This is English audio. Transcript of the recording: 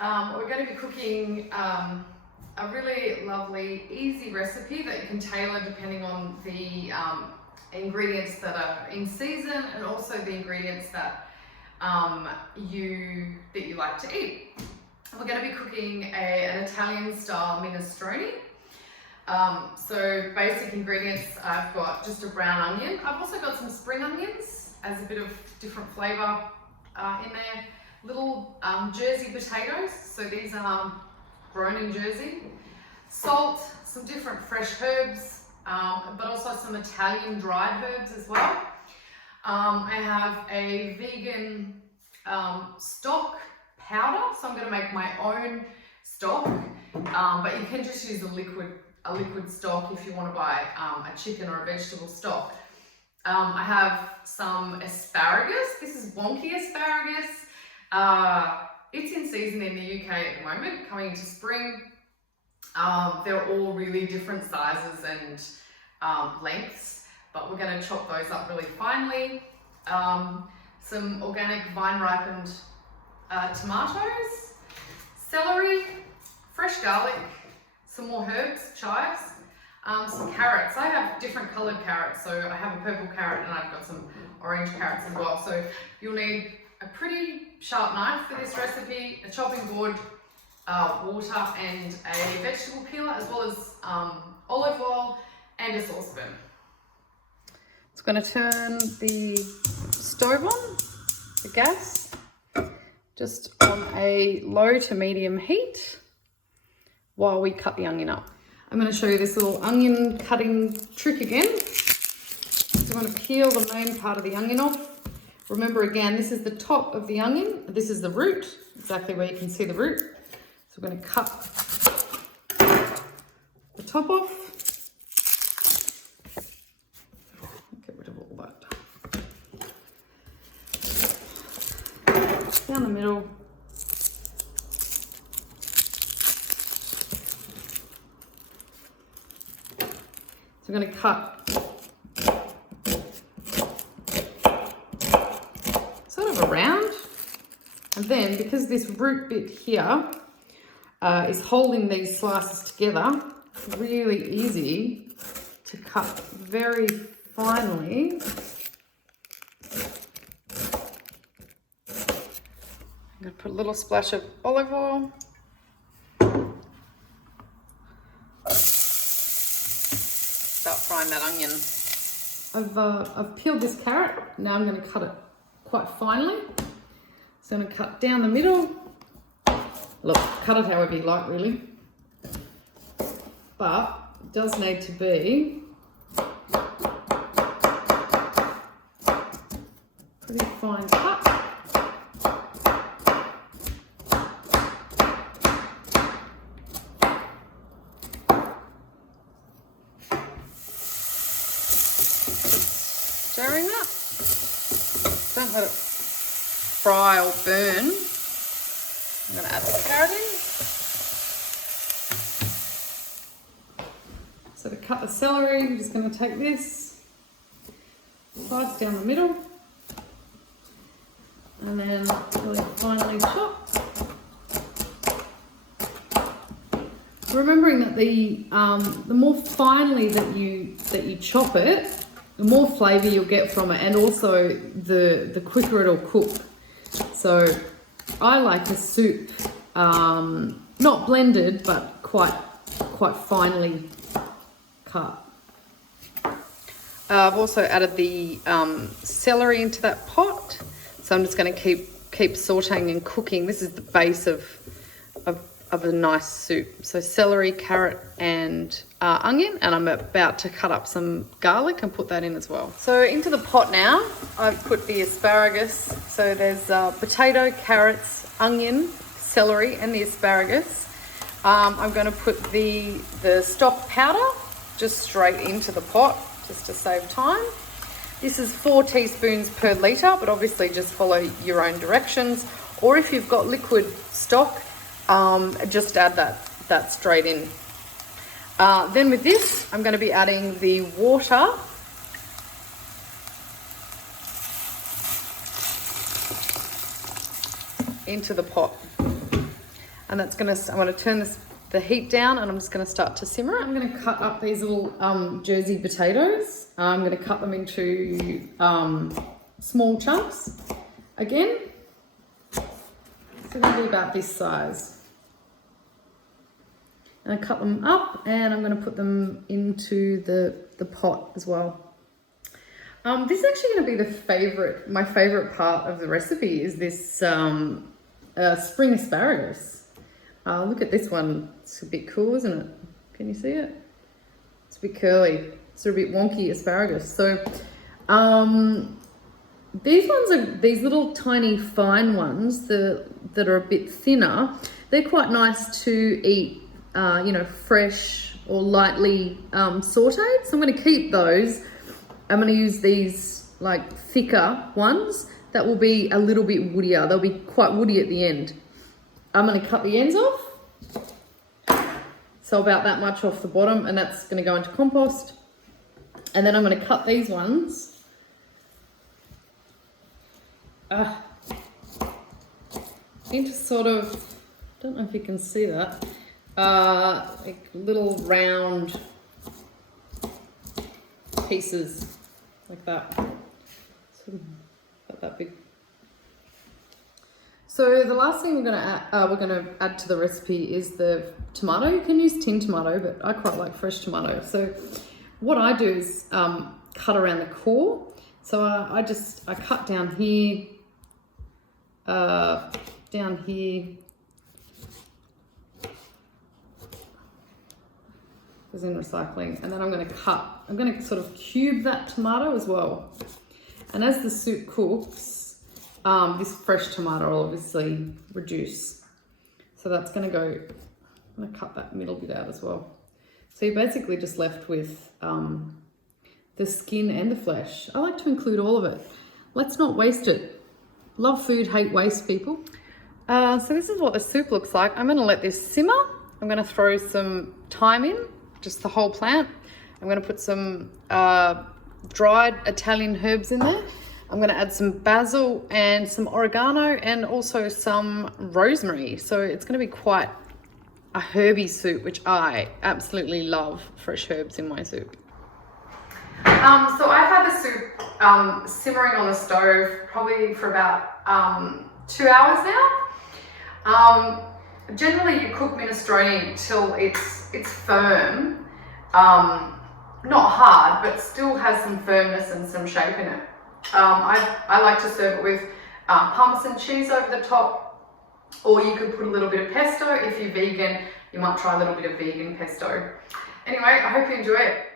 We're going to be cooking a really lovely, easy recipe that you can tailor depending on the ingredients that are in season and also the ingredients that you like to eat. We're going to be cooking an Italian style minestrone. So basic ingredients, I've got just a brown onion. I've also got some spring onions as a bit of different flavour in there. Little Jersey potatoes, so these are grown in Jersey. Salt, some different fresh herbs, but also some Italian dried herbs as well. I have a vegan stock powder, so I'm going to make my own stock, but you can just use a liquid stock if you want to buy a chicken or a vegetable stock. I have some asparagus. This is wonky asparagus. It's in season in the UK at the moment, coming into spring. They're all really different sizes and lengths, but we're going to chop those up really finely. Some organic vine-ripened tomatoes, celery, fresh garlic, some more herbs, chives, some carrots. I have different coloured carrots, so I have a purple carrot and I've got some orange carrots as well. So you'll need a pretty sharp knife for this recipe, a chopping board, water and a vegetable peeler, as well as olive oil and a saucepan. It's going to turn the stove on, the gas, just on a low to medium heat while we cut the onion up. I'm going to show you this little onion cutting trick again. So I'm going to peel the main part of the onion off. Remember again, this is the top of the onion. This is the root, exactly where you can see the root. So we're going to cut the top off. Get rid of all that. Down the middle. So we're going to cut around, and then because this root bit here is holding these slices together, it's really easy to cut very finely. I'm going to put a little splash of olive oil. Start frying that onion. I've peeled this carrot. Now I'm going to cut it quite finely. So I'm going to cut down the middle. Look, cut it however you like really, but it does need to be pretty fine cut. Stirring that. Don't let it fry or burn. I'm going to add the carrot in. So to cut the celery, I'm just going to take this, slice down the middle, and then really finely chop. Remembering that the more finely that you chop it, the more flavour you'll get from it, and also the quicker it'll cook. So I like the soup not blended, but quite finely cut. I've also added the celery into that pot, so I'm just going to keep sauteing and cooking. This is the base of a nice soup. So celery, carrot and onion, and I'm about to cut up some garlic and put that in as well. So into the pot now, I've put the asparagus. So there's potato, carrots, onion, celery and the asparagus. I'm going to put the stock powder just straight into the pot just to save time. This is 4 teaspoons per litre, but obviously just follow your own directions. Or if you've got liquid stock, just add that straight in. Then with this, I'm going to be adding the water. Into the pot. And that's I'm gonna turn the heat down, and I'm just gonna start to simmer it. I'm gonna cut up these little Jersey potatoes. I'm gonna cut them into small chunks. Again, so they're gonna be about this size. And I cut them up, and I'm gonna put them into the pot as well. This is actually going to be my favorite part of the recipe is this spring asparagus. Look at this one. It's a bit cool, isn't it? Can you see it? It's a bit curly. It's a bit wonky asparagus. So these little tiny fine ones that are a bit thinner. They're quite nice to eat, fresh or lightly sauteed. So I'm going to keep those. I'm going to use these like thicker ones that will be a little bit woodier. They'll be quite woody at the end. I'm going to cut the ends off. So about that much off the bottom, and that's going to go into compost. And then I'm going to cut these ones into sort of, don't know if you can see that, like little round pieces. Like that, sort of about that big. So the last thing we're gonna add to the recipe is the tomato. You can use tin tomato, but I quite like fresh tomato. So what I do is cut around the core. So I cut down here, is in recycling, and then I'm going to sort of cube that tomato as well. And as the soup cooks, this fresh tomato will obviously reduce. So that's going to go, I'm going to cut that middle bit out as well. So you're basically just left with the skin and the flesh. I like to include all of it. Let's not waste it. Love food, hate waste, people. So this is what the soup looks like. I'm going to let this simmer. I'm going to throw some thyme in. Just the whole plant. I'm going to put some dried Italian herbs in there. I'm going to add some basil and some oregano and also some rosemary. So it's going to be quite a herby soup, which I absolutely love, fresh herbs in my soup. So I've had the soup simmering on the stove probably for about 2 hours now. Generally, you cook minestrone till it's firm, not hard, but still has some firmness and some shape in it. I like to serve it with Parmasen cheese over the top, or you could put a little bit of pesto. If you're vegan, you might try a little bit of vegan pesto. Anyway, I hope you enjoy it.